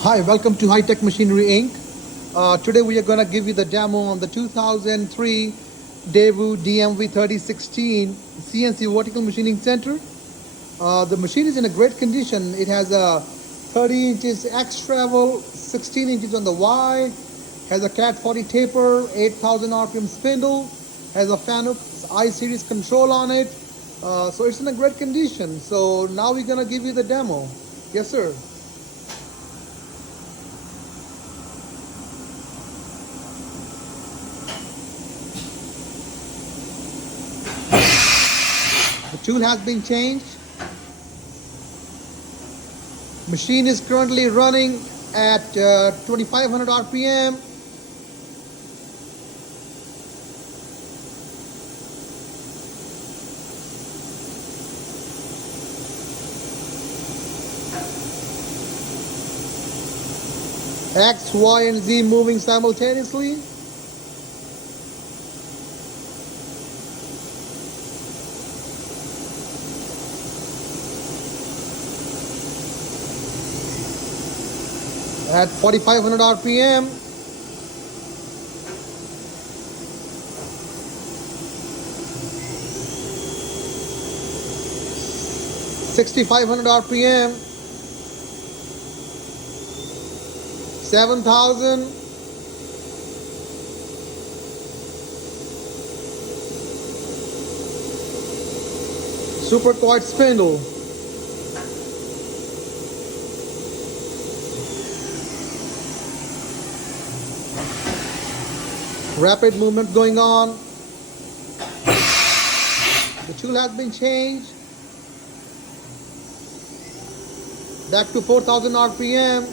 Hi, welcome to High Tech Machinery Inc. Today we are going to give you the demo on the 2003 Daewoo DMV-3016 CNC vertical machining center. The machine is in a great condition. It has a 30 inches X travel, 16 inches on the Y, has a Cat 40 taper, 8,000 RPM spindle, has a Fanuc I series control on it. So it's in a great condition. So now we're going to give you the demo. Yes, sir. The tool has been changed. Machine is currently running at 2500 RPM. X, Y, and Z moving simultaneously. At 4500 RPM. $6,500 RPM. 7,000. Super quiet spindle. Rapid movement going on. The tool has been changed. Back to 4,000 RPM.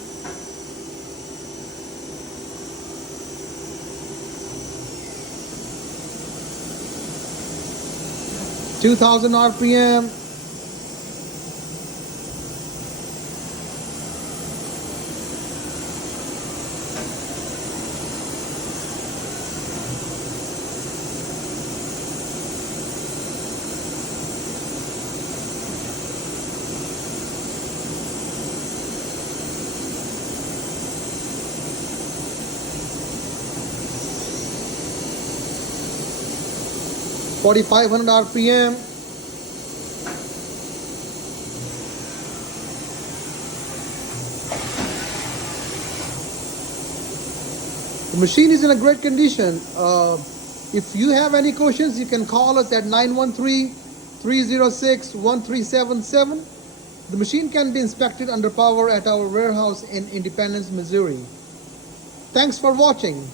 $2,000 RPM. $4,500 RPM. The machine is in a great condition. If you have any questions, you can call us at 913-306-1377. The machine can be inspected under power at our warehouse in Independence, Missouri. Thanks for watching.